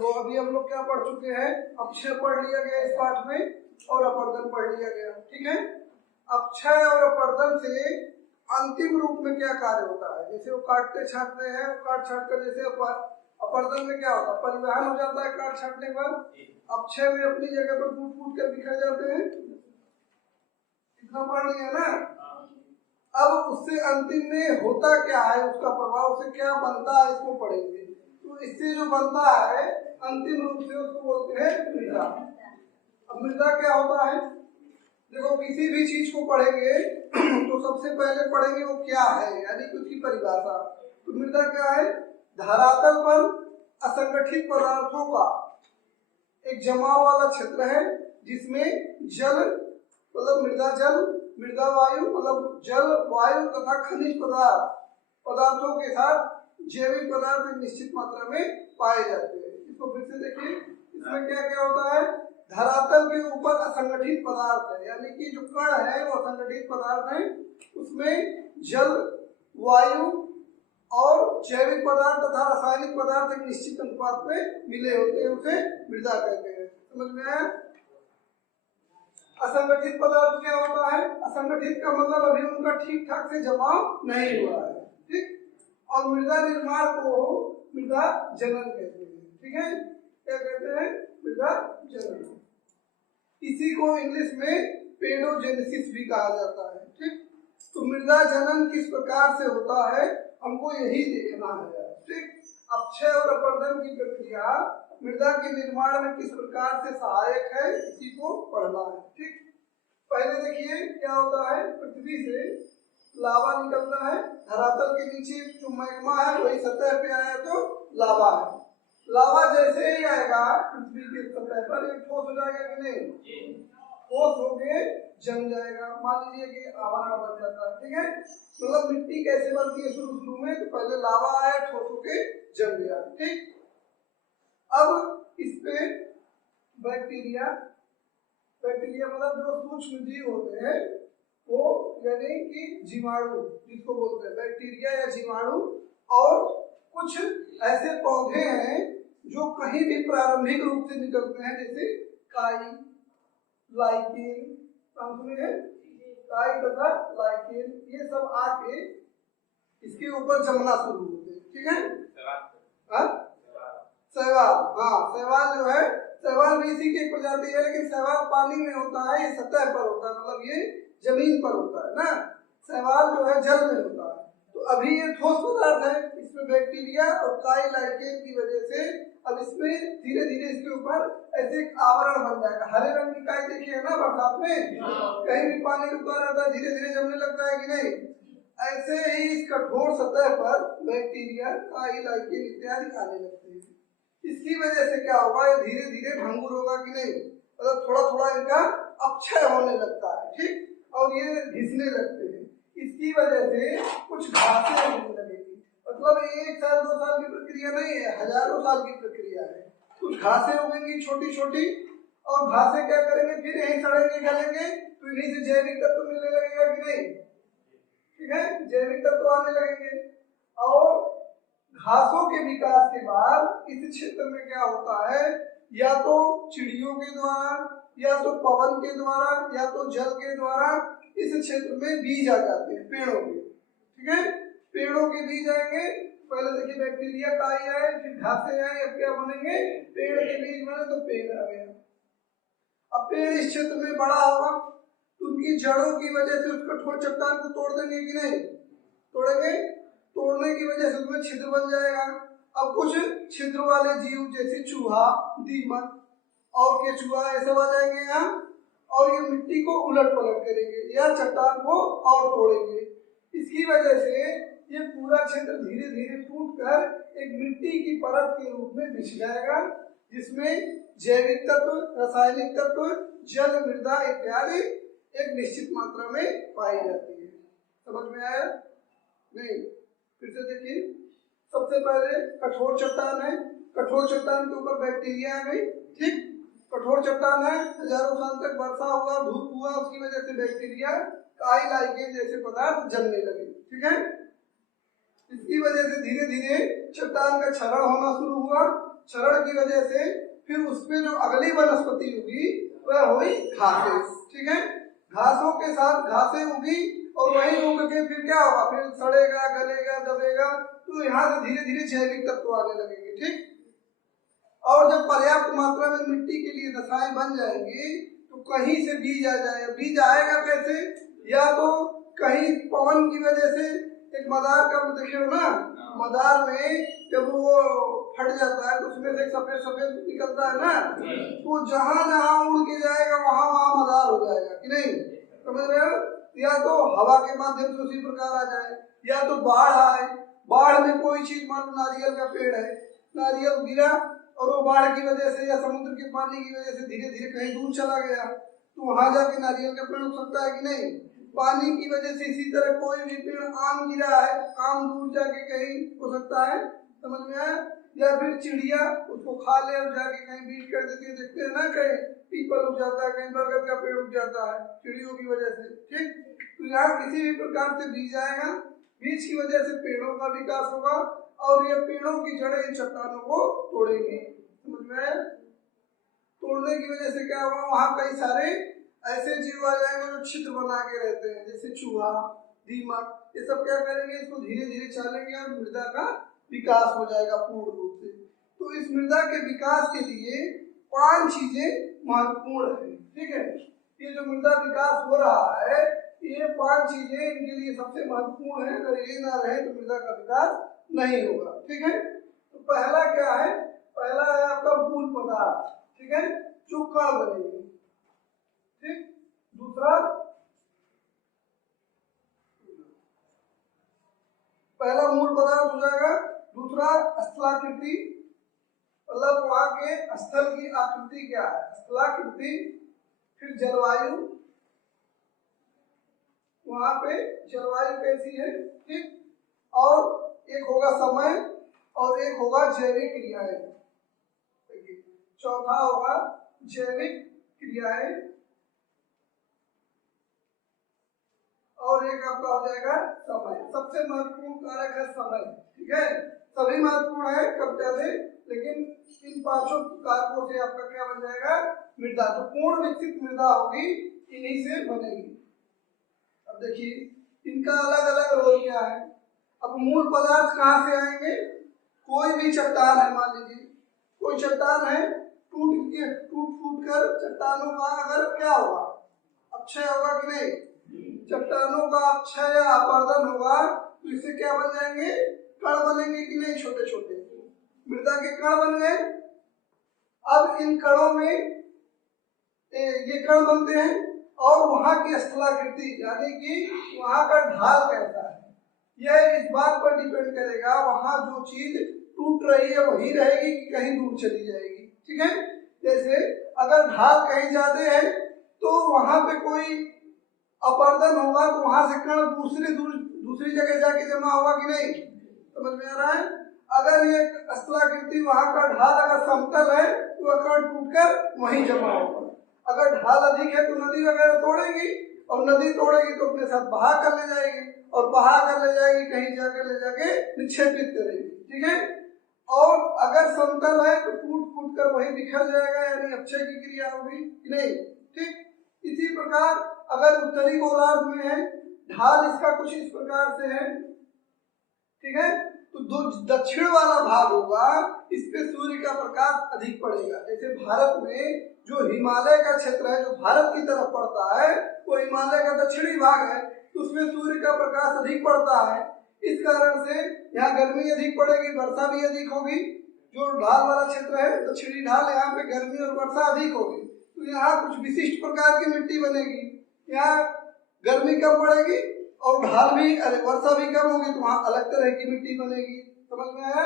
वो अभी हम लोग क्या पढ़ चुके हैं, अपक्षय पढ़ लिया गया इस पाठ में और अपर्दन पढ़ लिया गया। ठीक है, अपक्षय और अपर्दन से अंतिम रूप में क्या कार्य होता है, जैसे वो काटते छाटते हैं, काट छाट कर, जैसे अपर्दन में क्या होता है, परिवहन हो जाता है काट छाटने के बाद, अपक्षय में अपनी जगह पर टूट फूट कर बिखर जाते हैं, इतना पढ़ लिया ना। अब उससे अंतिम में होता क्या है, उसका प्रभाव से क्या बनता है, इसको पढ़ेंगे। तो इससे जो बनता है अंतिम रूप से उसको बोलते हैं मृदा। अब मृदा क्या होता है, देखो किसी भी चीज को पढ़ेंगे तो सबसे पहले पढ़ेंगे वो क्या है, यानी कि उसकी परिभाषा। तो मृदा क्या है, धरातल पर असंगठित पदार्थों का एक जमाव वाला क्षेत्र है जिसमें जल मतलब मृदा जल, मृदा वायु मतलब जल वायु तथा खनिज पदार्थों के साथ जैविक पदार्थ निश्चित मात्रा में पाए जाते हैं। इसको फिर से देखिए, इसमें क्या क्या होता है, धरातल के ऊपर असंगठित पदार्थ है, यानी कि जो कण है वो असंगठित पदार्थ है, उसमें जल वायु और जैविक पदार्थ तथा रासायनिक पदार्थ एक निश्चित अनुपात में मिले होते हैं, उसे मृदा कहते हैं। समझ में आया। असंगठित पदार्थ क्या होता है, असंगठित का मतलब अभी उनका ठीक ठाक से जमाव नहीं हुआ है। ठीक, और मृदा निर्माण को मृदा जनन कहते हैं। ठीक है, क्या कहते हैं, मृदा जनन। इसी को इंग्लिश में पेडोजेनेसिस भी कहा जाता है। ठीक, तो मृदा जनन किस प्रकार से होता है हमको यही देखना है। ठीक, अपक्षय और अपर्दन की प्रक्रिया मृदा के निर्माण में किस प्रकार से सहायक है, इसी को पढ़ना है। ठीक, पहले देखिए क्या होता है, पृथ्वी से लावा निकलता है, धरातल के नीचे जो मैग्मा है वही सतह पे आया तो लावा है। लावा जैसे ही आएगा पृथ्वी की सतह पर ये ठोस हो जाएगा कि नहीं, ठोस होके जम जाएगा, मान लीजिए कि आवरण बन जाता है। ठीक है, मतलब मिट्टी कैसे बनती है शुरू में, तो पहले लावा आया, ठोस होके जम गया। ठीक, अब इस पे बैक्टीरिया मतलब जो सूक्ष्म जीव होते हैं वो, यानी कि जीवाणु जिसको बोलते हैं बैक्टीरिया या जीवाणु, और कुछ ऐसे पौधे हैं जो कहीं भी प्रारंभिक रूप से निकलते हैं, जैसे काई, लाइकेन, काई तथा लाइकेन, ये सब आके इसके ऊपर जमना शुरू होते हैं। ठीक है, शैवाल, हाँ शैवाल जो है, शैवाल भी इसी की प्रजाति है, लेकिन शैवाल पानी में होता है, ये सतह पर होता है, मतलब ये जमीन पर होता है ना, शैवाल जो है जल में होता है। तो अभी ये ठोस पदार्थ है, इसमें बैक्टीरिया और काई लाइकेन की वजह से अब इसमें धीरे धीरे इसके ऊपर ऐसे एक आवरण बन जाएगा। हरे रंग की काई देखी है ना बरसात में, कहीं भी पानी रुका रहता है, धीरे धीरे जमने लगता है कि नहीं, ऐसे ही इस कठोर सतह पर बैक्टीरिया, काई, लाइकेन इत्यादि आने लगते हैं। इसकी वजह से क्या होगा, ये धीरे धीरे भंगुर होगा कि नहीं, मतलब थोड़ा थोड़ा इनका अपक्षय होने लगता है। ठीक, और ये घिसने लगते हैं। इसकी वजह से कुछ घासें होने लगेगी, मतलब 1 साल 2 साल की प्रक्रिया नहीं है, हजारों साल की प्रक्रिया है। कुछ घासें उगेंगी छोटी छोटी, और घासें क्या करेंगे, फिर यहीं सड़ेंगे गलेंगे, तो इन्हीं से जैविक तत्व मिलने लगेगा कि नहीं। ठीक है, जैविक तत्व आने लगेंगे, और घासों के विकास के बाद इस क्षेत्र में क्या होता है, या तो चिड़ियों के द्वारा, या तो पवन के द्वारा, या तो जल के द्वारा इस क्षेत्र में बीज आ जाते हैं पेड़ों के। ठीक है, पेड़ों के बीज आएंगे, पहले देखिए बैक्टीरिया काई आए, फिर घासें आए, अब क्या बनेंगे, पेड़ के बीज बने तो पेड़ आ गया। अब पेड़ इस क्षेत्र में बड़ा होगा तो उनकी जड़ों की वजह से उस कठोर चट्टान को तोड़ देंगे कि नहीं, तोड़ेंगे, तोड़ने की वजह से उसमें छिद्र बन जाएगा। अब कुछ छिद्र वाले जीव जैसे चूहा, दीमक और केचुआ ये सब आ जाएंगे यहाँ, और ये मिट्टी को उलट पलट करेंगे या चट्टान को और तोड़ेंगे। इसकी वजह से ये पूरा क्षेत्र धीरे धीरे टूट कर एक मिट्टी की परत के रूप में बिछ जाएगा, जिसमें जैविक तत्व, रासायनिक तत्व, जल, मृदा इत्यादि एक निश्चित मात्रा में पाई जाती है। समझ में आया नहीं, फिर से देखिए, सबसे पहले कठोर चट्टान है, कठोर चट्टान के ऊपर बैक्टीरिया आ गई। ठीक, कठोर चट्टान है, हजारों साल तक वर्षा हुआ, धूप हुआ, उसकी वजह से बैक्टीरिया, काई, लाइकेन जैसे पदार्थ जमने लगे। ठीक है, इसकी वजह से धीरे धीरे चट्टान का क्षरण होना शुरू हुआ, क्षरण की वजह से फिर उसमें जो अगली वनस्पति होगी वह हुई घासें। ठीक है, घासों के साथ घासें उगी और वही उग के फिर क्या होगा, फिर सड़ेगा, गलेगा, दबेगा, तो यहाँ से धीरे धीरे जैविक तत्व आने लगेंगे। ठीक, और जब पर्याप्त मात्रा में मिट्टी के लिए दशाएं बन जाएंगी तो कहीं से बीज आ जाएगा। बीज आएगा कैसे, या तो कहीं पवन की वजह से, एक मदार का देखिए ना, मदार में जब वो फट जाता है तो उसमें से सफेद सफेद निकलता है ना, तो जहां जहां उड़ के जाएगा वहां वहां मदार हो जाएगा कि नहीं, समझ रहे हो। या तो हवा के माध्यम से उसी प्रकार आ जाए, या तो बाढ़ आए, बाढ़ में कोई चीज, मान लो नारियल का पेड़ है, नारियल गिरा और वो बाढ़ की वजह से या समुद्र के पानी की वजह से धीरे धीरे कहीं दूर चला गया, तो वहां जाके नारियल का पेड़ उग सकता है कि नहीं। पानी की वजह से इसी तरह कोई भी पेड़, आम गिरा है, आम दूर जाके कहीं हो सकता है, समझ में आया। या फिर चिड़िया उसको खा ले और जाके कहीं बीज कर देती है, देखते हैं ना, कहीं पीपल उग जाता है, कहीं बरगद का पेड़ उग जाता है चिड़ियों की वजह से। ठीक, तो यहाँ किसी भी प्रकार से बीज आएगा, बीज की वजह से पेड़ों का विकास होगा और ये पेड़ों की जड़ें इन चट्टानों को तोड़ेंगी, समझ में आया। तोड़ने की वजह से क्या होगा, वहाँ कई सारे ऐसे जीव आ जाएंगे जो छिद्र बना के रहते हैं, जैसे चूहा, दीमक, ये सब क्या करेंगे, इसको धीरे धीरे चालेंगे और मृदा का विकास हो जाएगा पूर्ण रूप से। तो इस मृदा के विकास के लिए 5 चीजें महत्वपूर्ण है। ठीक है, ये जो मृदा विकास हो रहा है, ये 5 चीजें इनके लिए सबसे महत्वपूर्ण है। अगर ये ना रहे तो मृदा का विकास नहीं होगा। ठीक है, तो पहला क्या है, पहला है आपका मूल पदार्थ। ठीक है, जो कण बनेगी। ठीक, दूसरा, पहला मूल पदार्थ हो जाएगा। दूसरा स्थलाकृति, मतलब वहां के स्थल की आकृति क्या है, स्थलाकृति। फिर जलवायु, वहां पे जलवायु कैसी है। ठीक, और एक होगा समय और एक होगा जैविक क्रियाएं। चौथा होगा जैविक क्रियाएं और एक आपका हो जाएगा समय। सबसे महत्वपूर्ण कारक है समय। ठीक है, सभी महत्वपूर्ण है कविता से, लेकिन इन 5 कारकों से आपका क्या बन जाएगा, मृदा। तो पूर्ण विकसित मृदा होगी इन्हीं से बनेगी। अब देखिए इनका अलग अलग रोल क्या है। अब मूल पदार्थ कहाँ से आएंगे, कोई भी चट्टान है, मान लीजिए कोई चट्टान है, टूट फूट कर चट्टानों का अगर क्या होगा, अक्षय होगा कि नहीं, चट्टानों का अक्षय या अपरदन होगा, तो इससे क्या बन जाएंगे, कण बनेंगे कि नहीं, छोटे छोटे मृदा के कण बन गए। अब इन कणों में ये कण बनते हैं और वहां की स्थलाकृति यानी कि वहां का ढाल कैसा है, यह इस बात पर डिपेंड करेगा वहां जो चीज टूट रही है वही रहेगी कि कहीं दूर चली जाएगी। ठीक है, जैसे अगर ढाल कहीं ज्यादा है तो वहां पे कोई अपरदन होगा, तो वहां से कण दूसरी जगह जाके जमा होगा कि नहीं, समझ में आ रहा है। अगर ये स्थलाकृति वहां का ढाल अगर समतल है तो वह कण टूटकर वहीं जमा होगा। अगर ढाल अधिक है तो नदी वगैरह तोड़ेगी, और नदी तोड़ेगी तो अपने साथ बहा कर ले जाएगी, और बहा कर ले जाएगी कहीं जाकर ले जाके निक्षेपित करेगी। ठीक है, और अगर समतल है तो टूट फूट कर वही बिखर जाएगा, यानी अक्षय की क्रिया होगी नहीं। ठीक, इसी प्रकार अगर उत्तरी गोलार्ध में है, ढाल इसका कुछ इस प्रकार से है, ठीक है, तो दक्षिण वाला भाग होगा, इस पे सूर्य का प्रकाश अधिक पड़ेगा। जैसे भारत में जो हिमालय का क्षेत्र है जो भारत की तरफ पड़ता है, वो हिमालय का दक्षिणी भाग है, तो उसमें सूर्य का प्रकाश अधिक पड़ता है। इस कारण से यहाँ गर्मी अधिक पड़ेगी, वर्षा भी अधिक होगी। जो ढाल वाला क्षेत्र है दक्षिणी ढाल, यहाँ पे गर्मी और वर्षा अधिक होगी, तो यहाँ कुछ विशिष्ट प्रकार की मिट्टी बनेगी। यहाँ गर्मी कम पड़ेगी और ढाल भी, वर्षा भी कम होगी, तो वहाँ अलग तरह की मिट्टी बनेगी। समझ में आया,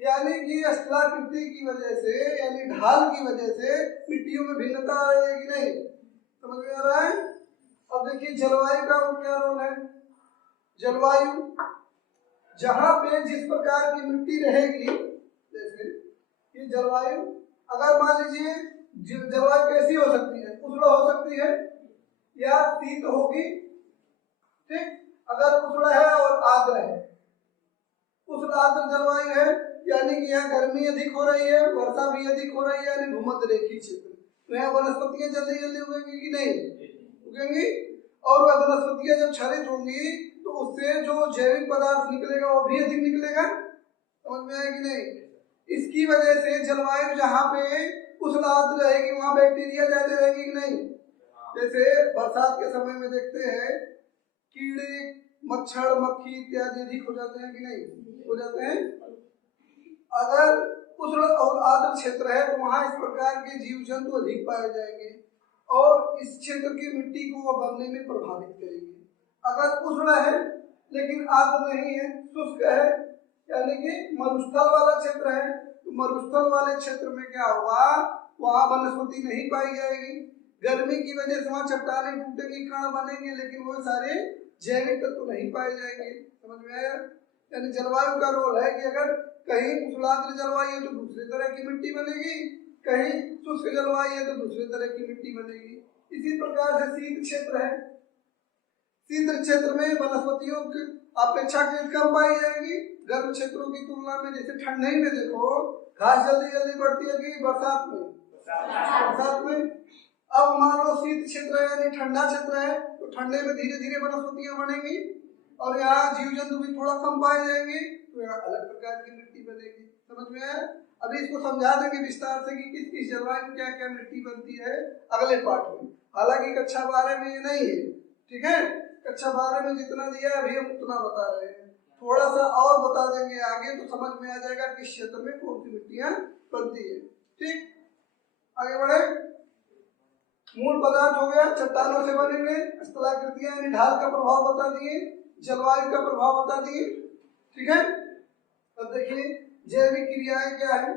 यानी कि स्थलाकृति की वजह से, यानी ढाल की वजह से मिट्टियों में भिन्नता आ रही है कि नहीं, समझ में आ रहा है। अब देखिए जलवायु का क्या रोल है। जलवायु, जहां पे जिस प्रकार की मिट्टी रहेगी, जैसे ये जलवायु, अगर मान लीजिए जलवायु कैसी हो सकती है, उष्ण हो सकती है या शीत होगी। ठीक, अगर उष्ण है और आर्द्र है, उष्ण आर्द्र जलवायु है, यानी कि यहाँ गर्मी अधिक हो रही है, वर्षा भी अधिक हो रही है, यानी भूमध्य रेखीय क्षेत्र। तो यहाँ वनस्पतियां जल्दी जल्दी उगेंगी कि नहीं उगेंगी, और वह वनस्पतियां जब क्षरित होंगी तो उससे जो जैविक पदार्थ निकलेगा वो भी अधिक निकलेगा। समझ में आया कि नहीं? इसकी वजह से जलवायु जहाँ पे उष्ण आर्द्र रहेगी वहाँ बैक्टीरिया ज्यादा रहेगी कि नहीं। जैसे बरसात के समय में देखते हैं कीड़े मच्छर मक्खी इत्यादि अधिक हो जाते हैं कि नहीं हो जाते हैं। अगर उष्ण और आर्द्र क्षेत्र है तो वहाँ इस प्रकार के जीव जंतु अधिक पाए जाएंगे और इस क्षेत्र की मिट्टी को वह बनने में प्रभावित करेंगे। अगर उष्ण है लेकिन आर्द्र नहीं है, शुष्क है, यानी कि मरुस्थल वाला क्षेत्र है, तो मरुस्थल वाले क्षेत्र में क्या होगा, वहाँ वनस्पति नहीं पाई जाएगी। गर्मी की वजह से वहाँ चट्टानें टूटेंगी, कण बनेंगे, लेकिन वो सारे जैविक तत्व तो नहीं पाए जाएंगे। समझ में आया? यानी जलवायु का रोल है कि अगर कहीं उष्णाद्र जलवायु है तो दूसरी तरह की मिट्टी बनेगी, कहीं शुष्क जलवायु है तो दूसरी तरह की मिट्टी बनेगी। इसी प्रकार से शीत क्षेत्र है, शीत क्षेत्र में वनस्पतियों की अपेक्षाकृत कम पाई जाएगी गर्म क्षेत्रों की तुलना में। जैसे ठंडे में देखो घास जल्दी जल्दी बढ़ती है कि बरसात में, बरसात में। अब मान लो शीत क्षेत्र है यानी ठंडा क्षेत्र है, तो ठंडे में धीरे धीरे वनस्पतियां बढ़ेंगी और यहाँ जीव जंतु भी थोड़ा कम पाए जाएंगे, तो यहाँ अलग प्रकार की मिट्टी बनेगी। समझ में आया? अभी इसको समझा देंगे विस्तार से कि किस किस जलवायु में क्या क्या मिट्टी बनती है अगले पाठ में। हालांकि कक्षा 12 में ये नहीं है, ठीक है। कक्षा 12 में जितना दिया है अभी हम उतना बता रहे हैं, थोड़ा सा और बता देंगे आगे तो समझ में आ जाएगा किस क्षेत्र में कौन सी मिट्टियां बनती है। ठीक, आगे बढ़े। मूल पदार्थ हो गया, चट्टानों से बने हुए, स्थलाकृतियां यानी ढाल का प्रभाव बता दिए, जलवायु का प्रभाव बता दिए, ठीक है। अब देखिए जैविक क्रियाएं क्या है।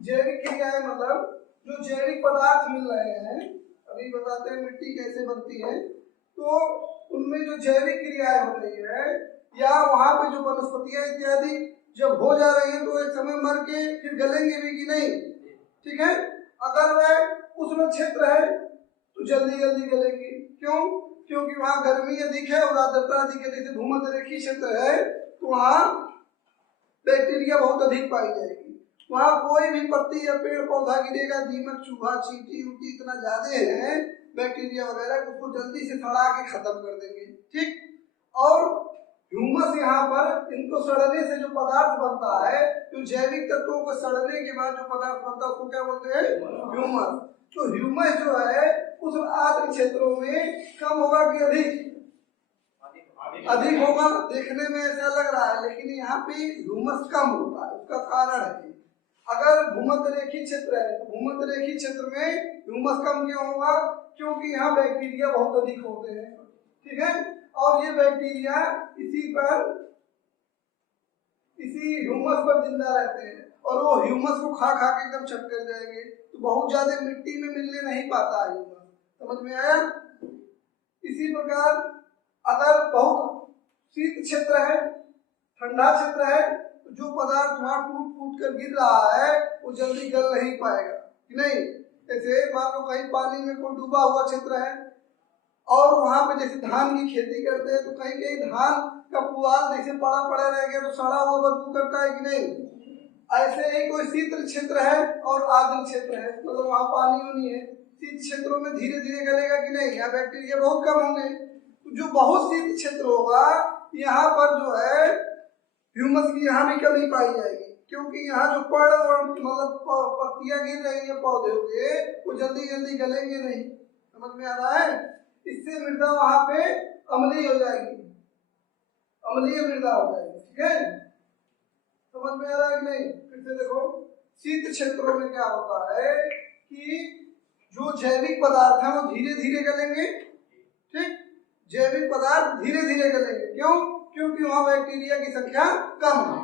जैविक क्रियाएं मतलब जो जैविक पदार्थ मिल रहे हैं, अभी बताते हैं मिट्टी कैसे बनती है। तो उनमें जो जैविक क्रियाएं हो रही है या वहां पे जो वनस्पतियां इत्यादि जब हो जा रही है तो एक समय मर के फिर गलेंगे भी कि नहीं, ठीक है। अगर वह उष्ण क्षेत्र है तो जल्दी जल्दी गलेंगी, क्यों? क्योंकि वहाँ गर्मी अधिक है और आर्द्रता अधिक है। जैसे भूमध्य रेखीय क्षेत्र है तो वहाँ बैक्टीरिया बहुत अधिक पाई जाएगी। वहाँ कोई भी पत्ती या पेड़ पौधा गिरेगा, दीमक चूहा चींटी उटी इतना ज्यादा है बैक्टीरिया वगैरह, उसको जल्दी से सड़ा के खत्म कर देंगे, ठीक। और ह्यूमस यहाँ पर इनको सड़ने से जो पदार्थ बनता है, जो जैविक तत्वों को सड़ने के बाद जो पदार्थ बनता है उसको क्या बोलते हैं? ह्यूमस। तो ह्यूमस जो है उस आर्द्र क्षेत्रों में कम होगा कि अधिक? अधिक होगा। देखने में ऐसा लग रहा है लेकिन यहाँ पे ह्यूमस कम होता है। उसका कारण है अगर भूमध्य रेखीय क्षेत्र है तो भूमध्य रेखीय क्षेत्र में ह्यूमस कम क्यों होगा? क्योंकि यहाँ बैक्टीरिया बहुत अधिक होते हैं, ठीक है। और ये बैक्टीरिया इसी ह्यूमस पर जिंदा रहते हैं और वो ह्यूमस को खा खा के एकदम चट कर जाएंगे, तो बहुत ज्यादा मिट्टी में मिलने नहीं पाता है ह्यूमस। समझ में आया? इसी प्रकार अगर बहुत शीत क्षेत्र है, ठंडा क्षेत्र है, तो जो पदार्थ वहां टूट फूट कर गिर रहा है वो जल्दी गल नहीं पाएगा कि नहीं। जैसे मान लो कहीं पानी में कोई डूबा हुआ क्षेत्र है और वहां पे जैसे धान की खेती करते हैं तो कहीं कहीं धान का पुआल जैसे पड़ा पड़ा रह गया तो सड़ा हुआ बदबू करता है कि नहीं। ऐसे ही कोई शीत क्षेत्र है और आर्द्र क्षेत्र है, मतलब वहाँ पानी नहीं है, शीत क्षेत्रों में धीरे धीरे गलेगा कि नहीं, यहाँ बैक्टीरिया बहुत कम होंगे। जो बहुत शीत क्षेत्र होगा यहाँ पर जो है ह्यूमस की यहाँ भी कमी पाई जाएगी, क्योंकि यहाँ जो पड़ और मतलब पत्तियां गिर रही है पौधे के वो जल्दी जल्दी गलेंगे नहीं। समझ में आ रहा है? इससे मृदा वहां पे अम्लीय हो जाएगी, अम्लीय मृदा हो जाएगी, ठीक है। समझ में आ रहा है कि नहीं? फिर से देखो शीत क्षेत्रों में क्या होता है कि जो जैविक पदार्थ है वो धीरे धीरे गलेंगे, ठीक। जैविक पदार्थ धीरे धीरे गलेंगे, क्यों? क्योंकि वहां बैक्टीरिया की संख्या कम है।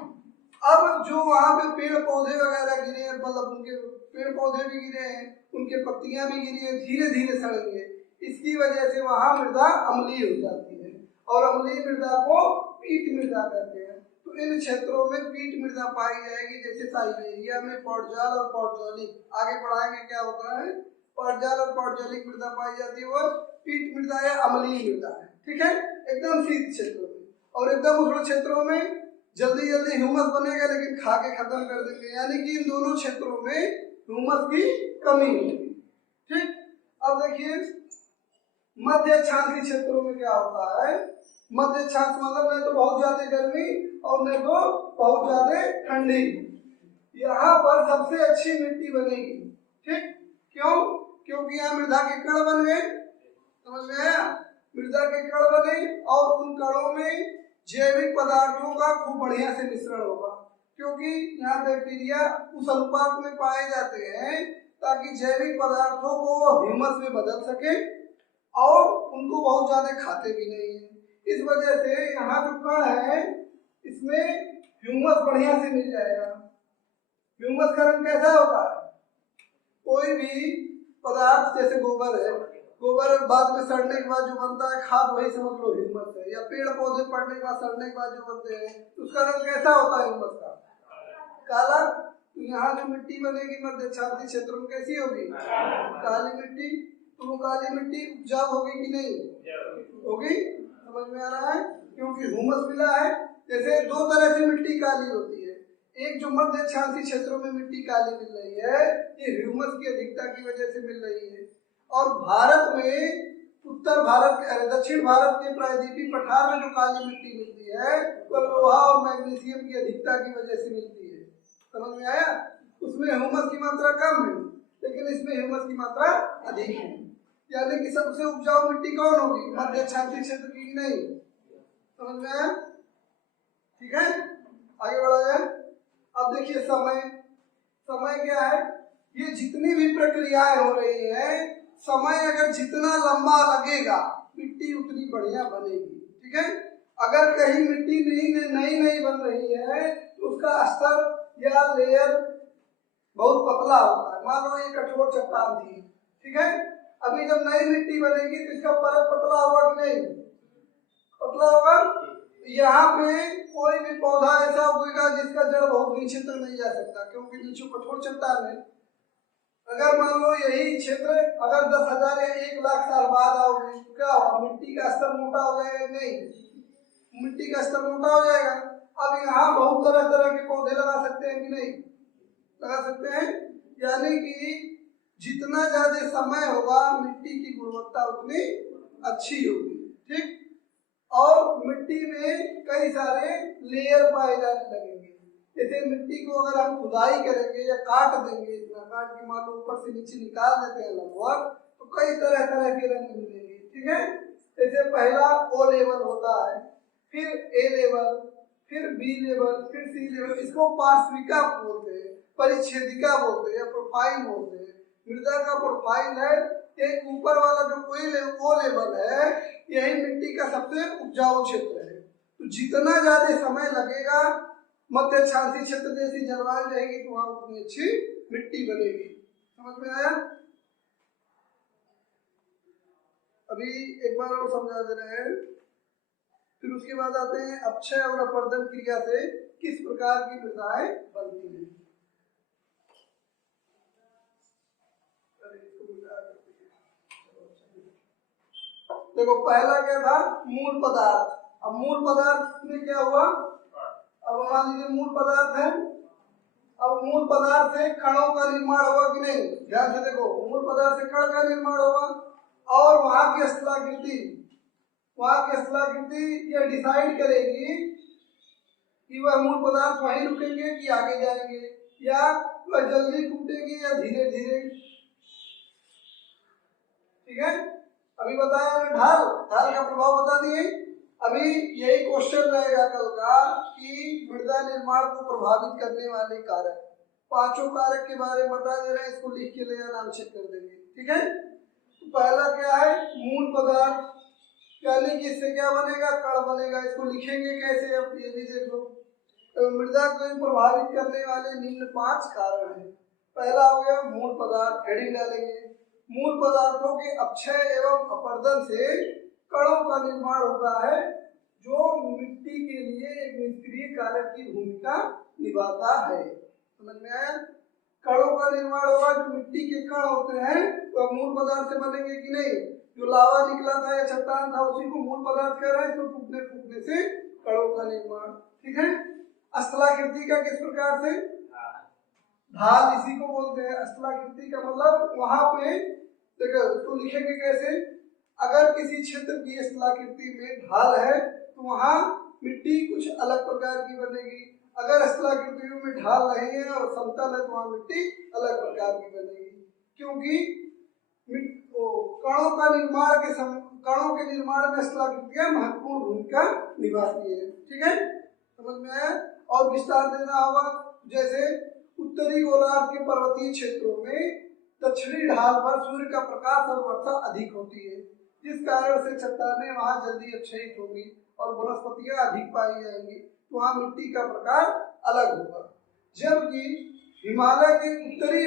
अब जो वहां पे पेड़ पौधे वगैरह गिरे हैं, मतलब उनके पेड़ पौधे भी गिरे हैं, उनके पत्तियां भी गिरी हैं, धीरे धीरे सड़ेंगे। इसकी वजह से वहां मृदा अम्लीय हो जाती है और अम्लीय मृदा को पीट मृदा कहते हैं। तो इन क्षेत्रों में पीट मृदा पाई जाएगी, जैसे साइबेरिया में पौडजाल और पौडजौलिक। आगे पढ़ाएंगे क्या होता है। पौडजाल और पौडजौलिक मृदा पाई जाती है और पीट मृदा या अम्लीय मृदा है, ठीक है। एकदम शीत क्षेत्रों में और एकदम उष्ण क्षेत्रों में जल्दी जल्दी ह्यूमस बनेगा लेकिन खा के खत्म कर देंगे, यानी कि इन दोनों क्षेत्रों में ह्यूमस की कमी होगी। ठीक, अब देखिए मध्य अक्षांशीय क्षेत्रों में क्या होता है। मध्य अक्षांश मतलब न तो बहुत ज्यादा गर्मी और न तो बहुत ज्यादा ठंडी, यहाँ पर सबसे अच्छी मिट्टी बनेगी। ठीक, क्यों? क्योंकि यहाँ मृदा के कण बन गए, समझ में आया? मृदा के कण बने और उन कणों में जैविक पदार्थों का खूब बढ़िया से मिश्रण होगा, क्योंकि यहाँ बैक्टीरिया उस अनुपात में पाए जाते हैं ताकि जैविक पदार्थों को ह्यूमस में बदल सके और उनको बहुत ज्यादा खाते भी नहीं है। इस वजह से यहाँ जो कण है इसमें ह्यूमस बढ़िया से मिल जाएगा। ह्यूमस का रंग कैसा होता है? कोई भी पदार्थ जैसे गोबर है, गोबर बाद में सड़ने के बाद जो बनता है खाद, वही समझ लो ह्यूमस है। या पेड़ पौधे पड़ने के बाद सड़ने के बाद जो बनते हैं उसका रंग कैसा होता है ह्यूमस का? काला। तो यहाँ जो मिट्टी बनेगी मध्य अक्षांशीय क्षेत्र में कैसी होगी? काली मिट्टी। तो वो काली मिट्टी उपजाऊ होगी कि नहीं होगी? समझ में आ रहा है? क्योंकि ह्यूमस मिला है। जैसे दो तरह से मिट्टी काली होती है, एक जो मध्य अक्षांशीय क्षेत्रों में मिट्टी काली मिल रही है ये ह्यूमस की अधिकता की वजह से मिल रही है, और भारत में उत्तर भारत दक्षिण भारत के प्रायद्वीपीय पठार में जो काली मिट्टी मिलती है वो लोहा और मैग्नीशियम की अधिकता की वजह से मिलती है। समझ में आया? उसमें ह्यूमस की मात्रा कम है लेकिन इसमें ह्यूमस की मात्रा अधिक है, यानी कि सबसे उपजाऊ मिट्टी कौन होगी? मध्य अक्षांशीय क्षेत्र की नहीं। समझ में आया? ठीक है, आगे बढ़ा जाए। अब देखिए समय, समय क्या है? ये जितनी भी प्रक्रियाएं हो रही हैं, समय अगर जितना लंबा लगेगा मिट्टी उतनी बढ़िया बनेगी। ठीक है, अगर कहीं मिट्टी नई बन रही है तो उसका स्तर या लेयर बहुत पतला होता है। मान लो ये कठोर चट्टान थी, ठीक है, अभी जब नई मिट्टी बनेगी तो इसका परत पतला होगा कि नहीं? पतला होगा। यहाँ पे कोई भी पौधा ऐसा उगेगा जिसका जड़ बहुत नीचे तक नहीं जा सकता, क्योंकि नीचे कठोर चट्टान है। अगर मान लो यही क्षेत्र अगर 10,000 या 1,00,000 साल बाद आओगे तो क्या होगा? मिट्टी का स्तर मोटा हो जाएगा नहीं? मिट्टी का स्तर मोटा हो जाएगा। अब यहाँ बहुत तरह तरह के पौधे लगा सकते हैं कि नहीं? लगा सकते हैं, यानी कि जितना ज्यादा समय होगा मिट्टी की गुणवत्ता उतनी अच्छी होगी। ठीक, और मिट्टी में कई सारे लेयर पाए जाने लगेंगे। जैसे मिट्टी को अगर हम खुदाई करेंगे या काट देंगे, इतना काट के मान लो ऊपर से नीचे निकाल देते हैं लगभग, तो कई तरह तरह के रंग मिलेंगे। ठीक है, जैसे पहला ओ लेवल होता है, फिर ए लेवल, फिर बी लेवल, फिर सी लेवल। इसको पार्श्विका बोलते हैं, परिच्छेदिका बोलते हैं या प्रोफाइल बोलते हैं। मृदा का प्रोफाइल है, एक ऊपर वाला जो ओ लेवल है यही मिट्टी का सबसे उपजाऊ क्षेत्र है। तो जितना ज्यादा समय लगेगा, मध्य अक्षांशीय क्षेत्र जैसी जलवायु रहेगी तो वहां उतनी अच्छी मिट्टी बनेगी। समझ में आया? अभी एक बार और समझा दे रहे हैं, फिर उसके बाद आते हैं अपक्षय और अपर्दन क्रिया से किस प्रकार की मृदाएं बनती हैं। देखो पहला क्या था? मूल पदार्थ। अब मूल पदार्थ में क्या हुआ? अब मान लीजिए मूल पदार्थ है, अब मूल पदार्थ से कणों का निर्माण होगा कि नहीं? ध्यान से देखो, मूल पदार्थ से कण का निर्माण होगा और वहां की स्थलाकृति ये डिसाइड करेगी कि वह मूल पदार्थ वहीं रुकेंगे कि आगे जाएंगे, या वह जल्दी टूटेंगे या धीरे धीरे। ठीक है, अभी बताया ढाल का प्रभाव बता दिए। अभी यही क्वेश्चन रहेगा कल का कि मृदा निर्माण को प्रभावित करने वाले कारक, 5 कारक के बारे में बता दे रहे हैं, इसको लिख के ले आना, हम चेक कर देंगे। ठीक है, तो पहला क्या है? मूल पदार्थ, यानी कि इससे क्या बनेगा? कण बनेगा। इसको लिखेंगे कैसे? अब ये भी देख लो। तो मृदा को प्रभावित करने वाले निम्न 5 कारण हैं। पहला हो गया मूल पदार्थ, हेडिंग डालेंगे। मूल पदार्थों के अपक्षय एवं अपर्दन से कणों का निर्माण होता है, जो मिट्टी के लिए एक निष्क्रिय कारक की भूमिका निभाता है। समझ में आया? कणों का निर्माण होगा, जो मिट्टी के कण होते हैं तो मूल पदार्थ से बनेंगे कि नहीं? जो लावा निकला था या चट्टान था उसी को मूल पदार्थ कह रहे हैं, तो टूटने फूटने से कणों का निर्माण। ठीक है, स्थलाकृति का किस प्रकार से? ढाल, इसी को बोलते हैं स्थलाकृति का मतलब वहां पे देखो उसको लिखेंगे कैसे, अगर किसी क्षेत्र की स्थलाकृति में ढाल है तो वहां मिट्टी कुछ अलग प्रकार की बनेगी, अगर स्थलाकृतियों में ढाल नहीं है और समतल है तो वहां मिट्टी अलग प्रकार की बनेगी, क्योंकि कणों के निर्माण में स्थलाकृतियां महत्वपूर्ण भूमिका निभाती है। ठीक है, समझ में आया? और विस्तार देना होगा, जैसे उत्तरी गोलार्ध के पर्वतीय क्षेत्रों में दक्षिणी ढाल पर सूर्य का प्रकाश और वर्षा अधिक होती है, जिस कारण से चट्टानें वहां जल्दी अपक्षयित होंगी और वनस्पतियां अधिक पाई जाएंगी, तो वहां मिट्टी का प्रकार अलग होगा। जबकि हिमालय के उत्तरी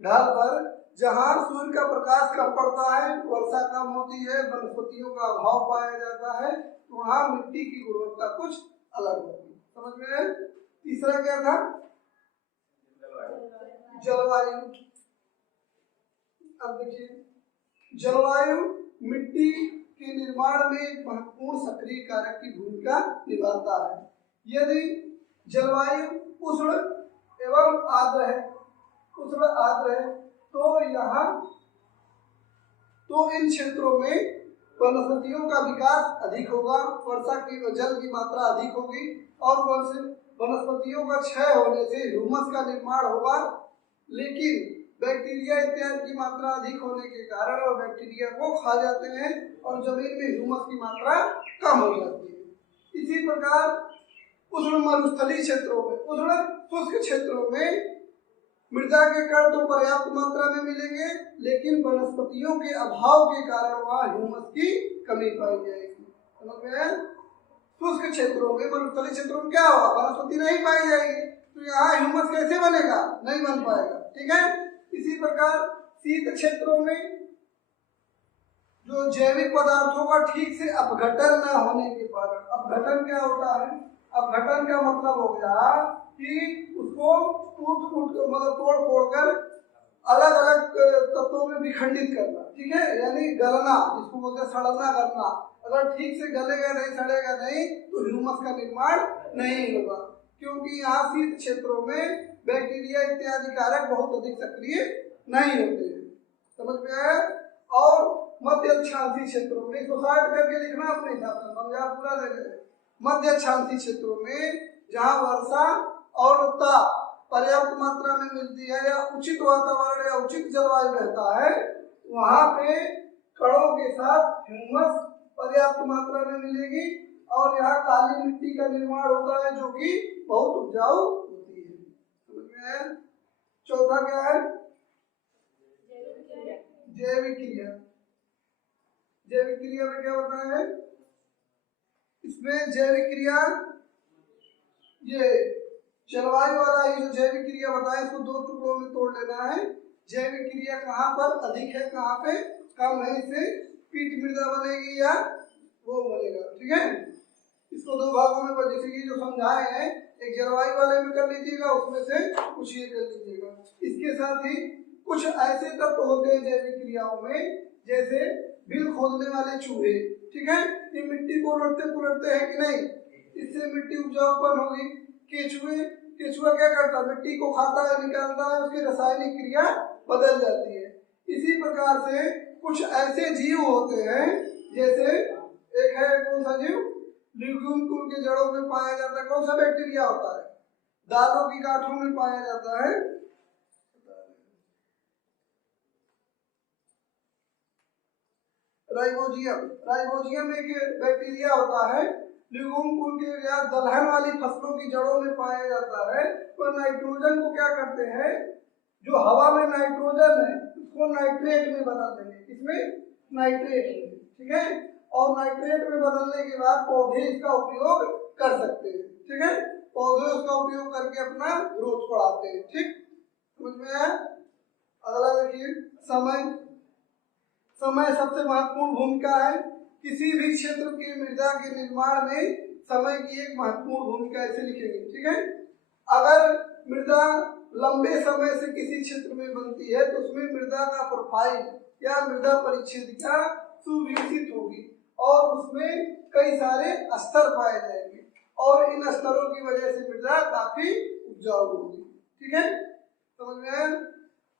ढाल पर जहां सूर्य का प्रकाश कम पड़ता है, वर्षा कम होती है, वनस्पतियों का अभाव पाया जाता है, तो वहां मिट्टी की गुणवत्ता कुछ अलग होगी। समझ में आया? तीसरा क्या था? जलवायु। अब देखिए, जलवायु मिट्टी के निर्माण में एक महत्वपूर्ण सक्रिय कारक की भूमिका निभाता है। यदि जलवायु उष्ण एवं आर्द्र है, तो इन क्षेत्रों में वनस्पतियों का विकास अधिक होगा, वर्षा की जल की मात्रा अधिक होगी और वनस्पतियों का क्षय होने से ह्यूमस का निर्माण होगा, लेकिन बैक्टीरिया इत्यादि की मात्रा अधिक होने के कारण वह बैक्टीरिया को खा जाते हैं और जमीन में ह्यूमस की मात्रा कम हो जाती है। इसी प्रकार उष्ण मरुस्थलीय क्षेत्रों में, उष्ण शुष्क क्षेत्रों में मृदा के कण तो पर्याप्त मात्रा में मिलेंगे, लेकिन वनस्पतियों के अभाव के कारण वहाँ ह्यूमस की कमी पाई जाएगी। समझ में आया? शुष्क क्षेत्रों में, मरुस्थलीय क्षेत्रों में क्या होगा? वनस्पति नहीं पाई जाएगी, तो यहाँ ह्यूमस कैसे बनेगा? नहीं बन पाएगा। ठीक है, इसी प्रकार शीत क्षेत्रों में जो जैविक पदार्थों का ठीक से अपघटन न होने के कारण, अपघटन क्या होता है? अपघटन का मतलब हो गया कि उसको मतलब तोड़ फोड़ कर अलग अलग तत्वों में विखंडित करना। ठीक है, यानी गलना, जिसको बोलते हैं सड़ना करना। अगर ठीक से गलेगा नहीं, सड़ेगा नहीं, तो ह्यूमस का निर्माण नहीं होगा, क्योंकि यहाँ शीत क्षेत्रों में बैक्टीरिया इत्यादि कारक बहुत अधिक सक्रिय नहीं होते हैं। समझ में आया? और मध्य अक्षांशीय क्षेत्रों में, इसको शार्ट करके लिखना अपने हिसाब से, समझा पूरा दे रहे। मध्य अक्षांशीय क्षेत्रों में जहाँ वर्षा और ताप पर्याप्त मात्रा में मिलती है या उचित वातावरण या उचित जलवायु रहता है, वहाँ पे कणों के साथ ह्यूमस पर्याप्त मात्रा में मिलेगी और यहाँ काली मिट्टी का निर्माण होता है, जो कि बहुत उपजाऊ होती है। समझ में आया? चौथा क्या है? जैविक क्रिया। जैविक क्रिया में क्या होता है? इसमें जैविक क्रिया, ये जलवायु वाला ही जो जैविक क्रिया बताया, इसको दो टुकड़ों में तोड़ लेना है। जैविक क्रिया कहाँ पर अधिक है, कहाँ पे कम है, इससे पीट मृदा बनेगी या वो बनेगा। ठीक है, इसको दो भागों में, जैसे कि जो समझाए हैं, एक जलवायु वाले में कर लीजिएगा, उसमें से कुछ ये कर लीजिएगा। इसके साथ ही कुछ ऐसे तत्व होते हैं जैविक क्रियाओं में, जैसे बिल खोदने वाले चूहे। ठीक है, ये मिट्टी को उलटते हैं कि नहीं, इससे मिट्टी उपजाऊपन होगी। केचुआ क्या करता है? मिट्टी को खाता है, निकालता है, उसकी रासायनिक क्रिया बदल जाती है। इसी प्रकार से कुछ ऐसे जीव होते हैं, जैसे एक है, कौन सा जीव? ल्यूग्यूम कुल के जड़ों में पाया जाता है। कौन सा बैक्टीरिया होता है? दालों की गांठों में पाया जाता है। राइबोजियम एक बैक्टीरिया होता है, ल्यूग्यूम कुल के या दलहन वाली फसलों की जड़ों में पाया जाता है। तो नाइट्रोजन को क्या करते हैं? जो हवा में नाइट्रोजन है उसको नाइट्रेट में बदल देंगे। किसमें? नाइट्रेट में। ठीक है, और नाइट्रेट में बदलने के बाद पौधे इसका उपयोग कर सकते हैं। ठीक है, पौधे उसका उपयोग करके अपना ग्रोथ बढ़ाते हैं। ठीक, समझ में आया? अगला देखिए, समय सबसे महत्वपूर्ण भूमिका है। किसी भी क्षेत्र की मृदा के निर्माण में समय की एक महत्वपूर्ण भूमिका ऐसे लिखेंगे। ठीक है, अगर मृदा लंबे समय से किसी क्षेत्र में बनती है तो उसमें मृदा का प्रोफाइल या मृदा परिच्छेदिका सुविकसित होगी और उसमें कई सारे स्तर पाए जाएंगे और इन स्तरों की वजह से मृदा काफी उपजाऊ होगी। ठीक है, समझ में आया?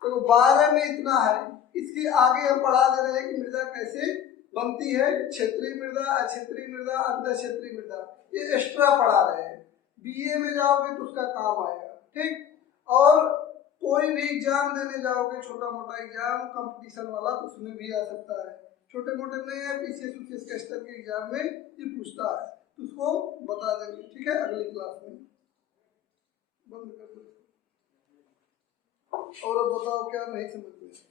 तो 12 में इतना है। इसके आगे हम पढ़ा दे रहे हैं कि मृदा कैसे बनती है, क्षेत्रीय मृदा, अक्षेत्रीय मृदा, अंतर क्षेत्रीय मृदा, ये एक्स्ट्रा पढ़ा रहे हैं। बीए में जाओगे तो उसका काम आएगा। ठीक, और कोई भी एग्जाम देने जाओगे, छोटा मोटा एग्जाम कंपटीशन वाला, तो उसमें भी आ सकता है। छोटे मोटे में है, पीसीएस यूपीएस के स्तर के एग्जाम में ये पूछता है, तो उसको बता देंगे। ठीक है, अगली क्लास में। बंद कर दो। और अब बताओ क्या नहीं समझ में?